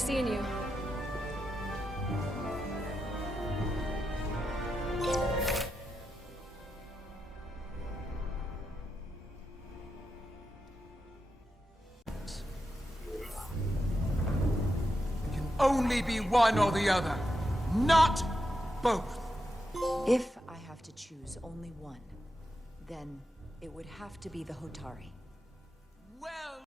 Nice seeing you. It can only be one or the other, not both. If I have to choose only one, then it would have to be the Hotari. Well...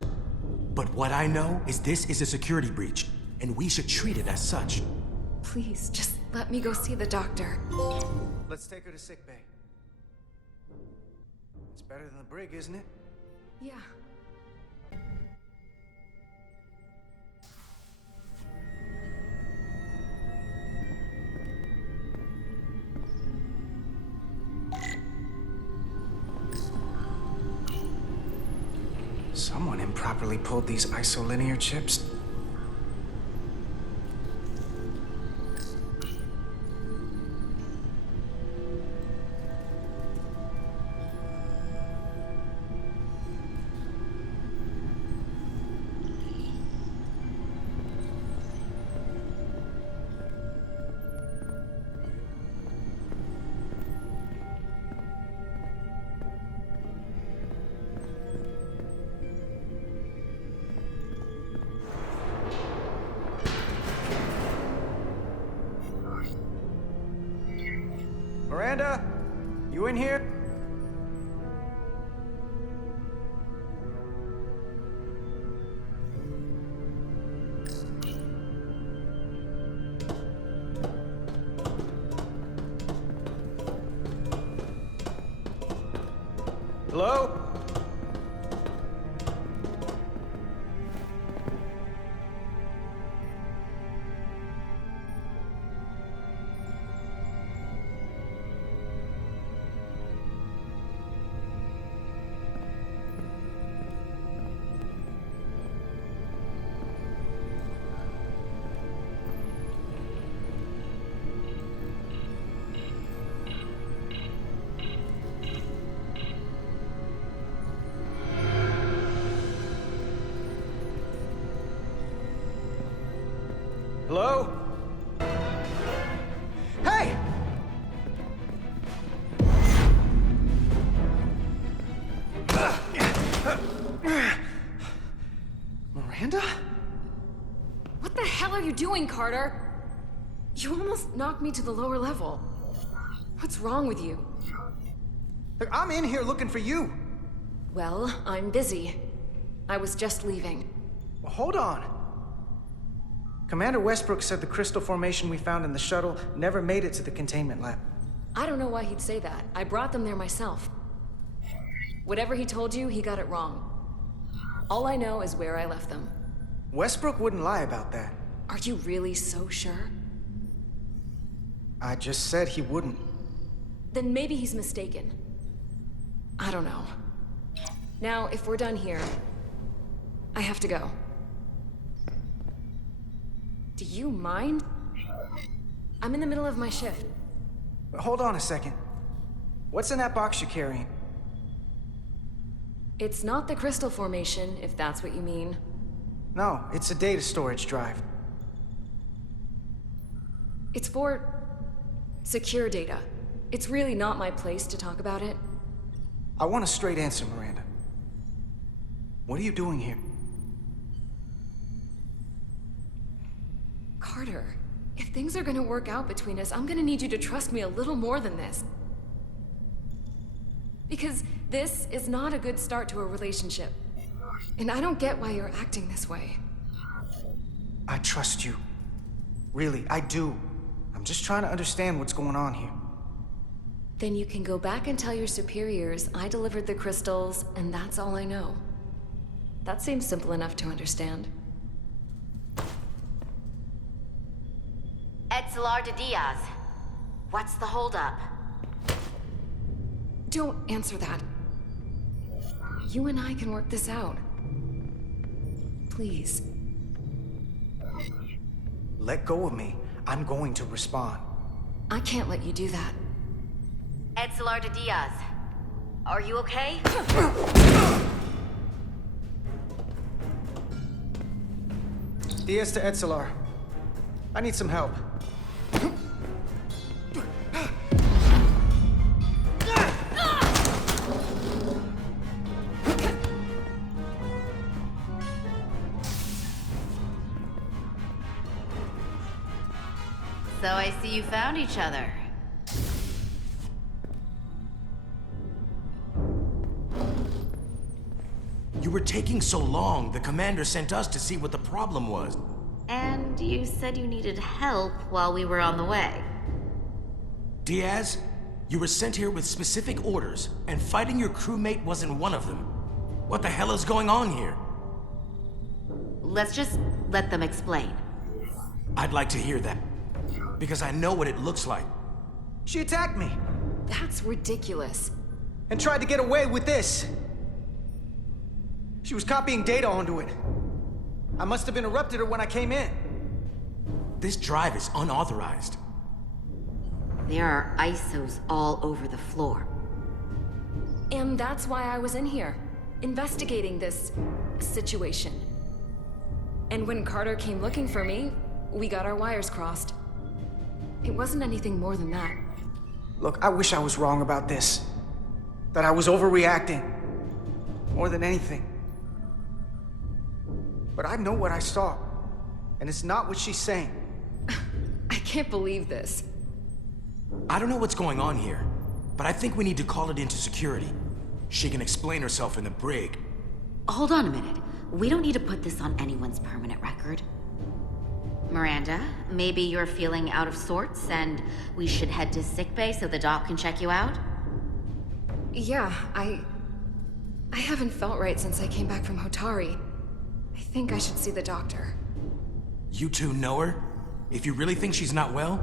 But what I know is this is a security breach, and we should treat it as such. Please, just let me go see the doctor. Let's take her to sickbay. It's better than the brig, isn't it? Yeah. Someone improperly pulled these isolinear chips. Miranda, you in here? Hello? Hello? Hey! Miranda? What the hell are you doing, Carter? You almost knocked me to the lower level. What's wrong with you? Look, I'm in here looking for you. Well, I'm busy. I was just leaving. Well, hold on. Commander Westbrook said the crystal formation we found in the shuttle never made it to the containment lab. I don't know why he'd say that. I brought them there myself. Whatever he told you, he got it wrong. All I know is where I left them. Westbrook wouldn't lie about that. Are you really so sure? I just said he wouldn't. Then maybe he's mistaken. I don't know. Now, if we're done here, I have to go. Do you mind? I'm in the middle of my shift. Hold on a second. What's in that box you're carrying? It's not the crystal formation, if that's what you mean. No, it's a data storage drive. It's for secure data. It's really not my place to talk about it. I want a straight answer, Miranda. What are you doing here? Carter, if things are gonna work out between us, I'm gonna need you to trust me a little more than this. Because this is not a good start to a relationship. And I don't get why you're acting this way. I trust you. Really, I do. I'm just trying to understand what's going on here. Then you can go back and tell your superiors I delivered the crystals, and that's all I know. That seems simple enough to understand. Etzelar de Diaz. What's the holdup? Don't answer that. You and I can work this out. Please. Let go of me. I'm going to respond. I can't let you do that. Etzelar de Diaz. Are you okay? Diaz to Etzelar. I need some help. So I see you found each other. You were taking so long, the commander sent us to see what the problem was. And you said you needed help while we were on the way. Diaz, you were sent here with specific orders, and fighting your crewmate wasn't one of them. What the hell is going on here? Let's just let them explain. I'd like to hear that. Because I know what it looks like. She attacked me That's ridiculous. and tried to get away with this. She was copying data onto it. I must have interrupted her when I came in. This drive is unauthorized. There are ISOs all over the floor. And that's why I was in here, investigating this situation. And when Carter came looking for me, we got our wires crossed. It wasn't anything more than that. Look, I wish I was wrong about this. That I was overreacting. More than anything. But I know what I saw. And it's not what she's saying. I can't believe this. I don't know what's going on here, but I think we need to call it into security. She can explain herself in the brig. Hold on a minute. We don't need to put this on anyone's permanent record. Miranda, maybe you're feeling out of sorts and we should head to sickbay so the doc can check you out? Yeah, I haven't felt right since I came back from Hotari. I think I should see the doctor. You two know her? If you really think she's not well,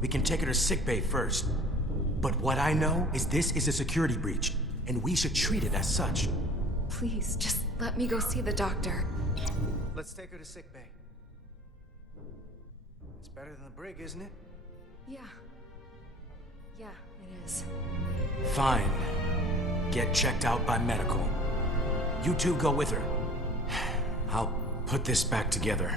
we can take her to sickbay first. But what I know is this is a security breach, and we should treat it as such. Please, just let me go see the doctor. Let's take her to sickbay. It's better than the brig, isn't it? Yeah. Yeah, it is. Fine. Get checked out by medical. You two go with her. I'll put this back together.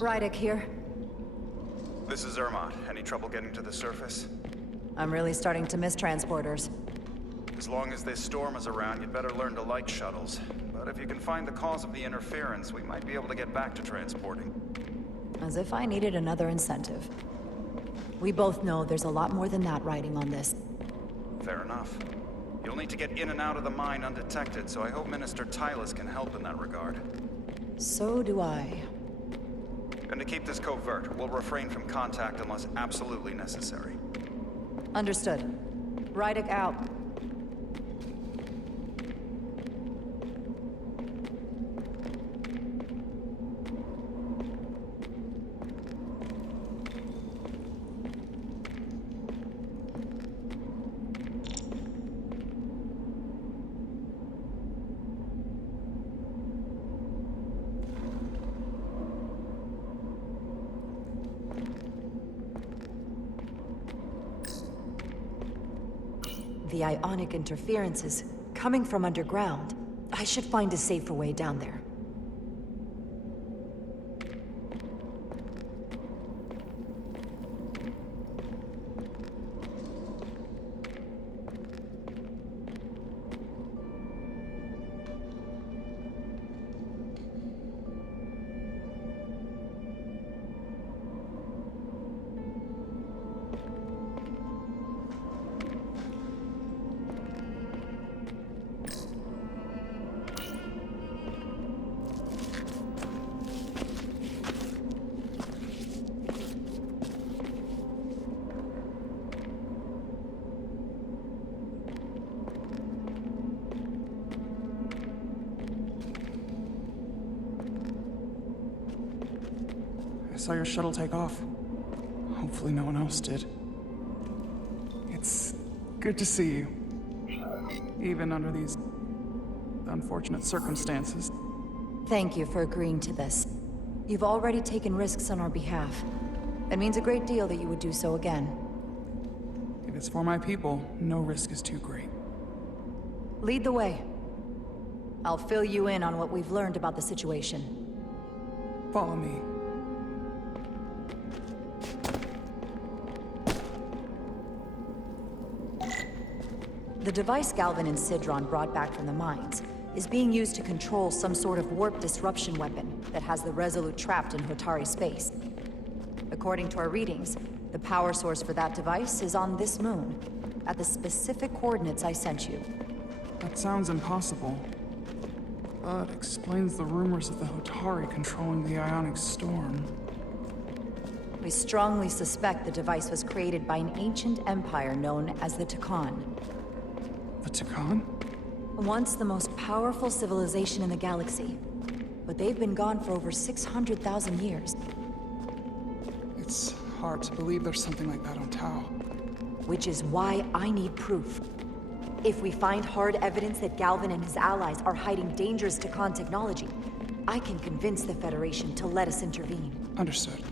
Rydick here. This is Ermont. Any trouble getting to the surface? I'm really starting to miss transporters. As long as this storm is around, you'd better learn to like shuttles. But if you can find the cause of the interference, we might be able to get back to transporting. As if I needed another incentive. We both know there's a lot more than that riding on this. Fair enough. You'll need to get in and out of the mine undetected, so I hope Minister Tylus can help in that regard. So do I. And to keep this covert, we'll refrain from contact unless absolutely necessary. Understood. Rydick out. The ionic interference is coming from underground. I should find a safer way down there. saw your shuttle take off. Hopefully no one else did. It's good to see you. Even under these unfortunate circumstances. Thank you for agreeing to this. You've already taken risks on our behalf. It means a great deal that you would do so again. If it's for my people, no risk is too great. Lead the way. I'll fill you in on what we've learned about the situation. Follow me. The device Galvin and Sidron brought back from the mines is being used to control some sort of warp disruption weapon that has the Resolute trapped in Hotari space. According to our readings, the power source for that device is on this moon, at the specific coordinates I sent you. That sounds impossible. But explains the rumors of the Hotari controlling the ionic storm. We strongly suspect the device was created by an ancient empire known as the Takan. The Takan? Once the most powerful civilization in the galaxy, but they've been gone for over 600,000 years. It's hard to believe there's something like that on Tau. Which is why I need proof. If we find hard evidence that Galvin and his allies are hiding dangerous Takan technology, I can convince the Federation to let us intervene. Understood.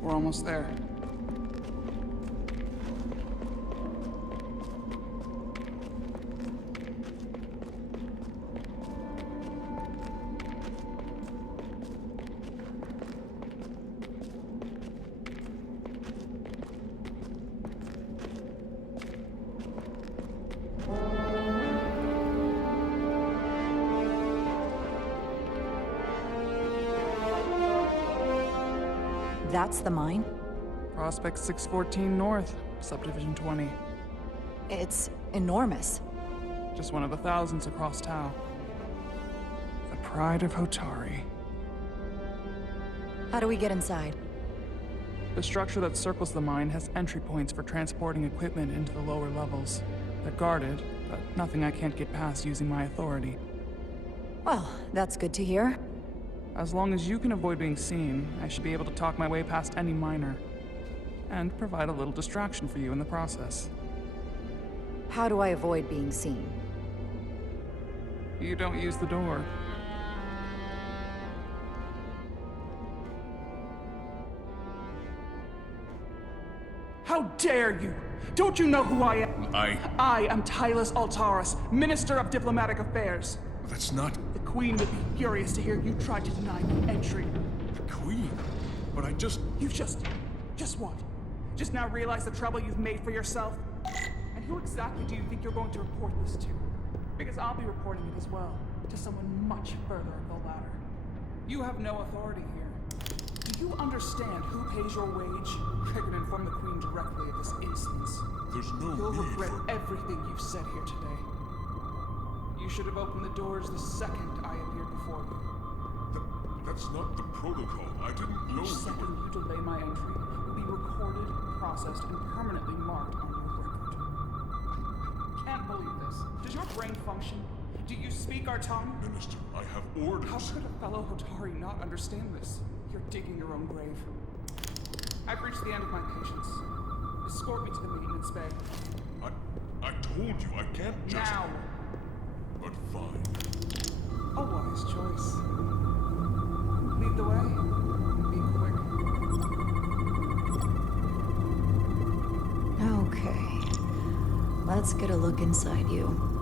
We're almost there. That's the mine? Prospect 614 North, Subdivision 20. It's enormous. Just one of the thousands across Tau. The pride of Hotari. How do we get inside? The structure that circles the mine has entry points for transporting equipment into the lower levels. They're guarded, but nothing I can't get past using my authority. Well, that's good to hear. As long as you can avoid being seen, I should be able to talk my way past any miner. And provide a little distraction for you in the process. How do I avoid being seen? You don't use the door. How dare you! Don't you know who I am? I am Tylus Altaris, Minister of Diplomatic Affairs. That's not... The Queen would be furious to hear you tried to deny me entry. the Queen. But I just... You just what? Just now realize the trouble you've made for yourself? And who exactly do you think you're going to report this to? Because I'll be reporting it as well, to someone much further up the ladder. You have no authority here. Do you understand who pays your wage? I can inform the Queen directly of this instance. There's no You'll need regret for... everything you've said here today. You should have opened the doors the second I appeared before you. That's not the protocol. I didn't know Each you second were... you delay my entry will be recorded, processed, and permanently marked on your record. Can't believe this. Does your brain function? Do you speak our tongue? Minister, I have orders. How could a fellow Hotari not understand this? You're digging your own grave. I've reached the end of my patience. Escort me to the maintenance bay. I told you, I can't just... Now! But fine. A wise choice. Lead the way. Be quick. Okay. Let's get a look inside you.